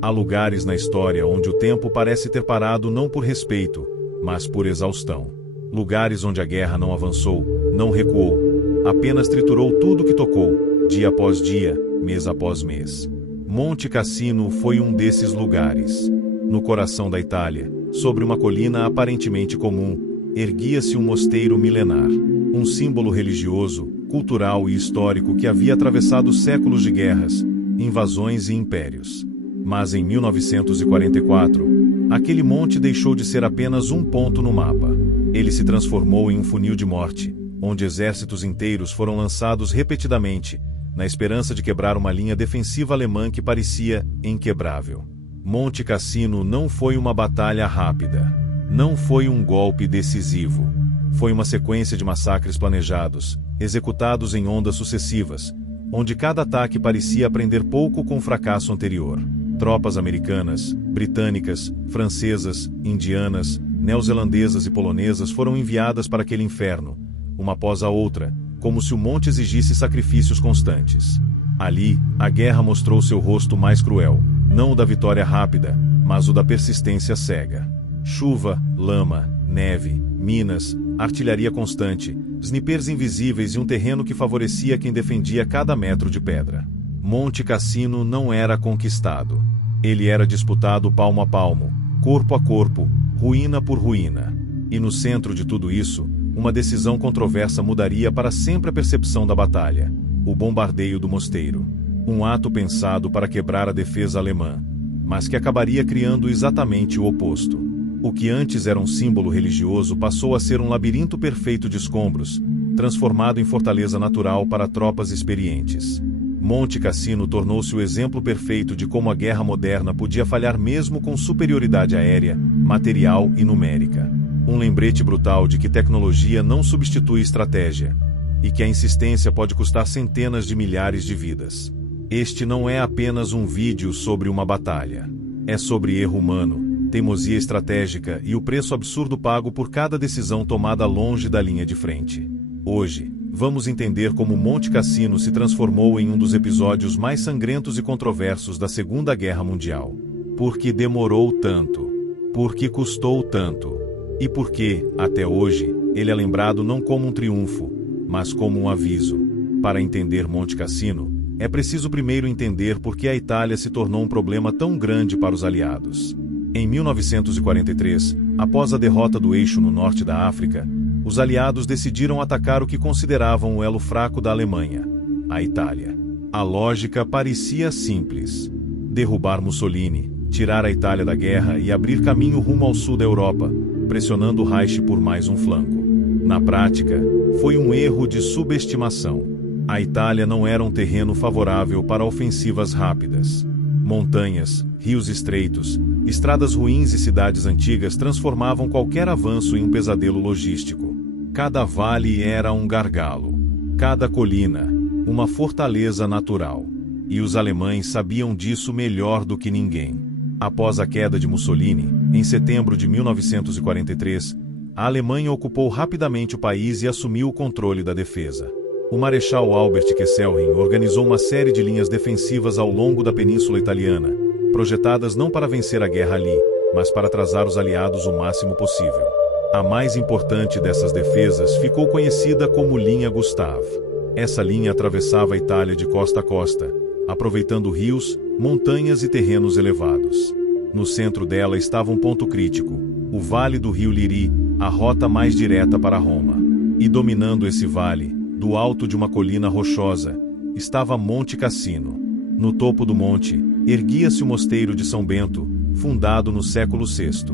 Há lugares na história onde o tempo parece ter parado não por respeito, mas por exaustão. Lugares onde a guerra não avançou, não recuou, apenas triturou tudo que tocou, dia após dia, mês após mês. Monte Cassino foi um desses lugares. No coração da Itália, sobre uma colina aparentemente comum, erguia-se um mosteiro milenar. Um símbolo religioso, cultural e histórico que havia atravessado séculos de guerras, invasões e impérios. Mas em 1944, aquele monte deixou de ser apenas um ponto no mapa. Ele se transformou em um funil de morte, onde exércitos inteiros foram lançados repetidamente, na esperança de quebrar uma linha defensiva alemã que parecia inquebrável. Monte Cassino não foi uma batalha rápida. Não foi um golpe decisivo. Foi uma sequência de massacres planejados, executados em ondas sucessivas, onde cada ataque parecia aprender pouco com o fracasso anterior. Tropas americanas, britânicas, francesas, indianas, neozelandesas e polonesas foram enviadas para aquele inferno, uma após a outra, como se o monte exigisse sacrifícios constantes. Ali, a guerra mostrou seu rosto mais cruel, não o da vitória rápida, mas o da persistência cega. Chuva, lama, neve, minas, artilharia constante, snipers invisíveis e um terreno que favorecia quem defendia cada metro de pedra. Monte Cassino não era conquistado. Ele era disputado palmo a palmo, corpo a corpo, ruína por ruína. E no centro de tudo isso, uma decisão controversa mudaria para sempre a percepção da batalha: o bombardeio do mosteiro. Um ato pensado para quebrar a defesa alemã, mas que acabaria criando exatamente o oposto. O que antes era um símbolo religioso passou a ser um labirinto perfeito de escombros, transformado em fortaleza natural para tropas experientes. Monte Cassino tornou-se o exemplo perfeito de como a guerra moderna podia falhar mesmo com superioridade aérea, material e numérica. Um lembrete brutal de que tecnologia não substitui estratégia, e que a insistência pode custar centenas de milhares de vidas. Este não é apenas um vídeo sobre uma batalha. É sobre erro humano, teimosia estratégica e o preço absurdo pago por cada decisão tomada longe da linha de frente. Hoje, vamos entender como Monte Cassino se transformou em um dos episódios mais sangrentos e controversos da Segunda Guerra Mundial. Por que demorou tanto? Por que custou tanto? E por que, até hoje, ele é lembrado não como um triunfo, mas como um aviso? Para entender Monte Cassino, é preciso primeiro entender por que a Itália se tornou um problema tão grande para os aliados. Em 1943, após a derrota do Eixo no norte da África, os aliados decidiram atacar o que consideravam o elo fraco da Alemanha, a Itália. A lógica parecia simples: derrubar Mussolini, tirar a Itália da guerra e abrir caminho rumo ao sul da Europa, pressionando o Reich por mais um flanco. Na prática, foi um erro de subestimação. A Itália não era um terreno favorável para ofensivas rápidas. Montanhas, rios estreitos, estradas ruins e cidades antigas transformavam qualquer avanço em um pesadelo logístico. Cada vale era um gargalo, cada colina, uma fortaleza natural. E os alemães sabiam disso melhor do que ninguém. Após a queda de Mussolini, em setembro de 1943, a Alemanha ocupou rapidamente o país e assumiu o controle da defesa. O Marechal Albert Kesselring organizou uma série de linhas defensivas ao longo da Península Italiana, projetadas não para vencer a guerra ali, mas para atrasar os aliados o máximo possível. A mais importante dessas defesas ficou conhecida como Linha Gustave. Essa linha atravessava a Itália de costa a costa, aproveitando rios, montanhas e terrenos elevados. No centro dela estava um ponto crítico, o Vale do Rio Liri, a rota mais direta para Roma. E dominando esse vale, do alto de uma colina rochosa, estava Monte Cassino. No topo do monte, erguia-se o mosteiro de São Bento, fundado no século VI.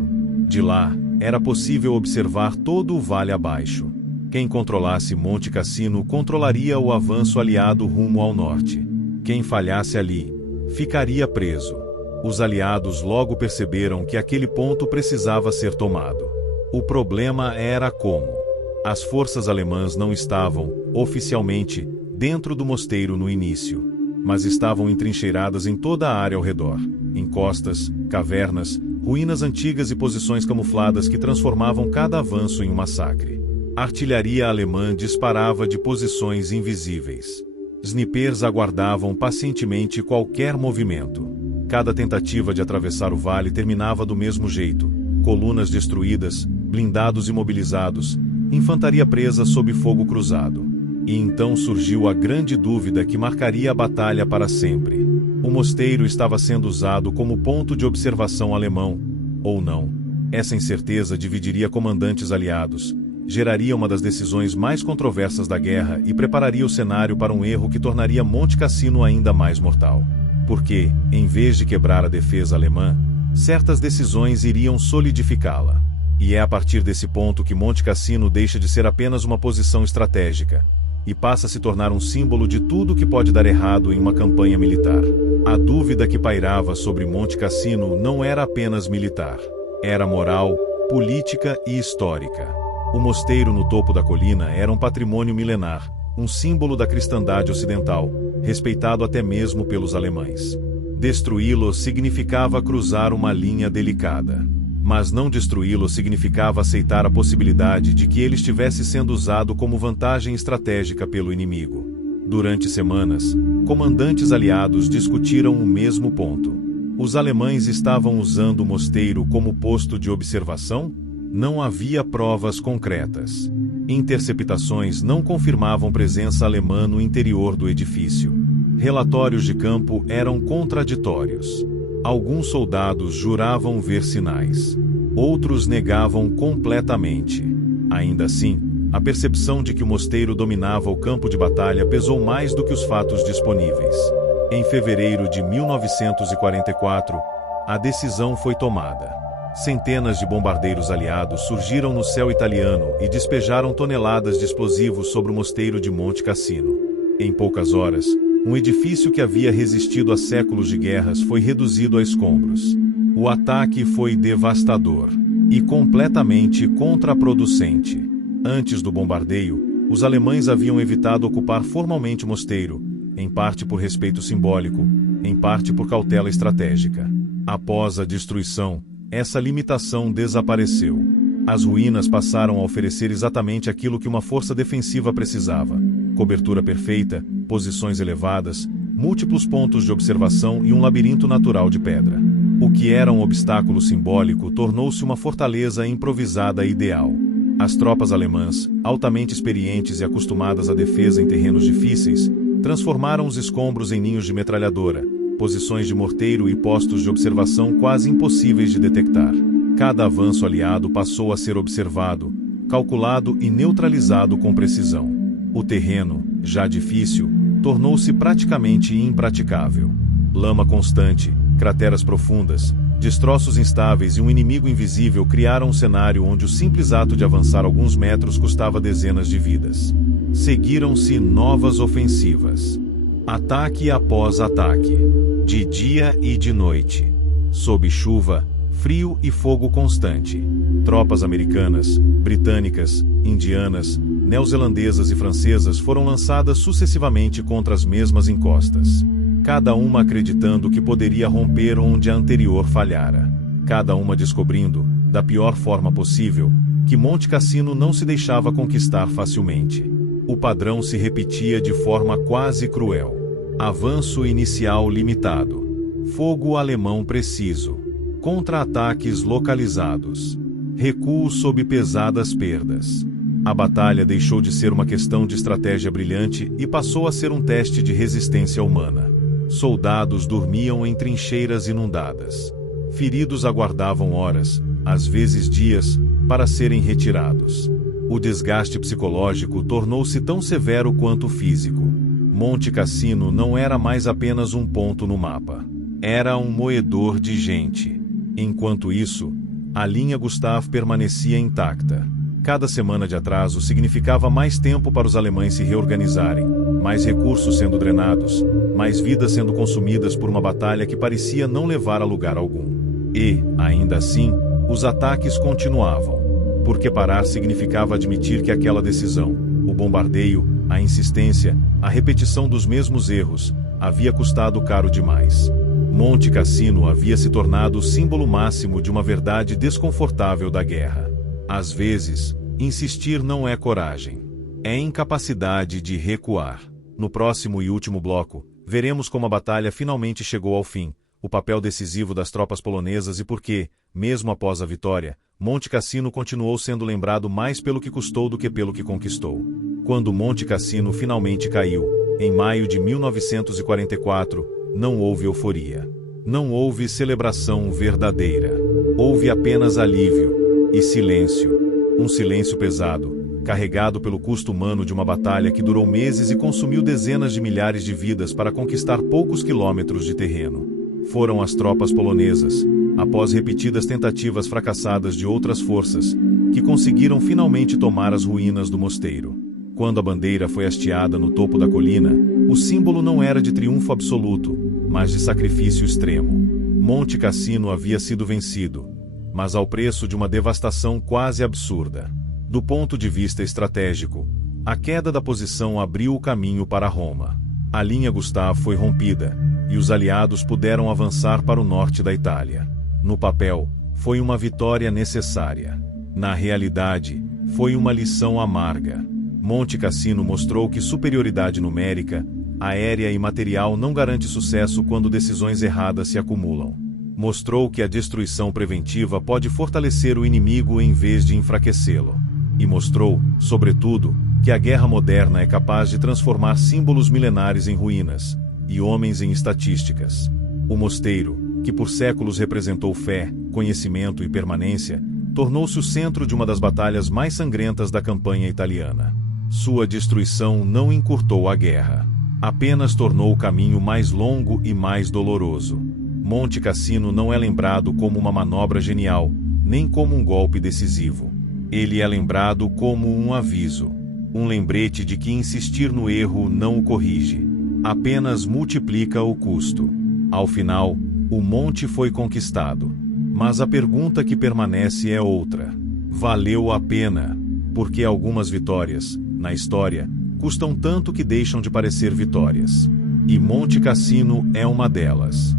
De lá, era possível observar todo o vale abaixo. Quem controlasse Monte Cassino controlaria o avanço aliado rumo ao norte. Quem falhasse ali, ficaria preso. Os aliados logo perceberam que aquele ponto precisava ser tomado. O problema era como. As forças alemãs não estavam, oficialmente, dentro do mosteiro no início, mas estavam entrincheiradas em toda a área ao redor, em costas, cavernas, ruínas antigas e posições camufladas que transformavam cada avanço em um massacre. A artilharia alemã disparava de posições invisíveis. Snipers aguardavam pacientemente qualquer movimento. Cada tentativa de atravessar o vale terminava do mesmo jeito: colunas destruídas, blindados imobilizados, infantaria presa sob fogo cruzado. E então surgiu a grande dúvida que marcaria a batalha para sempre. O mosteiro estava sendo usado como ponto de observação alemão, ou não? Essa incerteza dividiria comandantes aliados, geraria uma das decisões mais controversas da guerra e prepararia o cenário para um erro que tornaria Monte Cassino ainda mais mortal. Porque, em vez de quebrar a defesa alemã, certas decisões iriam solidificá-la. E é a partir desse ponto que Monte Cassino deixa de ser apenas uma posição estratégica e passa a se tornar um símbolo de tudo que pode dar errado em uma campanha militar. A dúvida que pairava sobre Monte Cassino não era apenas militar. Era moral, política e histórica. O mosteiro no topo da colina era um patrimônio milenar, um símbolo da cristandade ocidental, respeitado até mesmo pelos alemães. Destruí-lo significava cruzar uma linha delicada. Mas não destruí-lo significava aceitar a possibilidade de que ele estivesse sendo usado como vantagem estratégica pelo inimigo. Durante semanas, comandantes aliados discutiram o mesmo ponto. Os alemães estavam usando o mosteiro como posto de observação? Não havia provas concretas. Interceptações não confirmavam presença alemã no interior do edifício. Relatórios de campo eram contraditórios. Alguns soldados juravam ver sinais. Outros negavam completamente. Ainda assim, a percepção de que o mosteiro dominava o campo de batalha pesou mais do que os fatos disponíveis. Em fevereiro de 1944, a decisão foi tomada. Centenas de bombardeiros aliados surgiram no céu italiano e despejaram toneladas de explosivos sobre o mosteiro de Monte Cassino. Em poucas horas, um edifício que havia resistido a séculos de guerras foi reduzido a escombros. O ataque foi devastador e completamente contraproducente. Antes do bombardeio, os alemães haviam evitado ocupar formalmente o mosteiro, em parte por respeito simbólico, em parte por cautela estratégica. Após a destruição, essa limitação desapareceu. As ruínas passaram a oferecer exatamente aquilo que uma força defensiva precisava: cobertura perfeita, posições elevadas, múltiplos pontos de observação e um labirinto natural de pedra. O que era um obstáculo simbólico tornou-se uma fortaleza improvisada ideal. As tropas alemãs, altamente experientes e acostumadas à defesa em terrenos difíceis, transformaram os escombros em ninhos de metralhadora, posições de morteiro e postos de observação quase impossíveis de detectar. Cada avanço aliado passou a ser observado, calculado e neutralizado com precisão. O terreno, já difícil, tornou-se praticamente impraticável. Lama constante, crateras profundas, destroços instáveis e um inimigo invisível criaram um cenário onde o simples ato de avançar alguns metros custava dezenas de vidas. Seguiram-se novas ofensivas. Ataque após ataque. De dia e de noite. Sob chuva, frio e fogo constante. Tropas americanas, britânicas, indianas, neozelandesas e francesas foram lançadas sucessivamente contra as mesmas encostas. Cada uma acreditando que poderia romper onde a anterior falhara. Cada uma descobrindo, da pior forma possível, que Monte Cassino não se deixava conquistar facilmente. O padrão se repetia de forma quase cruel. Avanço inicial limitado. Fogo alemão preciso. Contra-ataques localizados. Recuo sob pesadas perdas. A batalha deixou de ser uma questão de estratégia brilhante e passou a ser um teste de resistência humana. Soldados dormiam em trincheiras inundadas. Feridos aguardavam horas, às vezes dias, para serem retirados. O desgaste psicológico tornou-se tão severo quanto físico. Monte Cassino não era mais apenas um ponto no mapa. Era um moedor de gente. Enquanto isso, a linha Gustav permanecia intacta. Cada semana de atraso significava mais tempo para os alemães se reorganizarem, mais recursos sendo drenados, mais vidas sendo consumidas por uma batalha que parecia não levar a lugar algum. E, ainda assim, os ataques continuavam. Porque parar significava admitir que aquela decisão, o bombardeio, a insistência, a repetição dos mesmos erros, havia custado caro demais. Monte Cassino havia se tornado o símbolo máximo de uma verdade desconfortável da guerra. Às vezes, insistir não é coragem. É incapacidade de recuar. No próximo e último bloco, veremos como a batalha finalmente chegou ao fim, o papel decisivo das tropas polonesas e por que, mesmo após a vitória, Monte Cassino continuou sendo lembrado mais pelo que custou do que pelo que conquistou. Quando Monte Cassino finalmente caiu, em maio de 1944, não houve euforia. Não houve celebração verdadeira. Houve apenas alívio e silêncio. Um silêncio pesado, carregado pelo custo humano de uma batalha que durou meses e consumiu dezenas de milhares de vidas para conquistar poucos quilômetros de terreno. Foram as tropas polonesas, após repetidas tentativas fracassadas de outras forças, que conseguiram finalmente tomar as ruínas do mosteiro. Quando a bandeira foi hasteada no topo da colina, o símbolo não era de triunfo absoluto, mas de sacrifício extremo. Monte Cassino havia sido vencido, mas ao preço de uma devastação quase absurda. Do ponto de vista estratégico, a queda da posição abriu o caminho para Roma. A linha Gustav foi rompida, e os aliados puderam avançar para o norte da Itália. No papel, foi uma vitória necessária. Na realidade, foi uma lição amarga. Monte Cassino mostrou que superioridade numérica, aérea e material não garante sucesso quando decisões erradas se acumulam. Mostrou que a destruição preventiva pode fortalecer o inimigo em vez de enfraquecê-lo. E mostrou, sobretudo, que a guerra moderna é capaz de transformar símbolos milenares em ruínas, e homens em estatísticas. O mosteiro, que por séculos representou fé, conhecimento e permanência, tornou-se o centro de uma das batalhas mais sangrentas da campanha italiana. Sua destruição não encurtou a guerra, apenas tornou o caminho mais longo e mais doloroso. Monte Cassino não é lembrado como uma manobra genial, nem como um golpe decisivo. Ele é lembrado como um aviso, um lembrete de que insistir no erro não o corrige, apenas multiplica o custo. Ao final, o monte foi conquistado. Mas a pergunta que permanece é outra. Valeu a pena? Porque algumas vitórias, na história, custam tanto que deixam de parecer vitórias. E Monte Cassino é uma delas.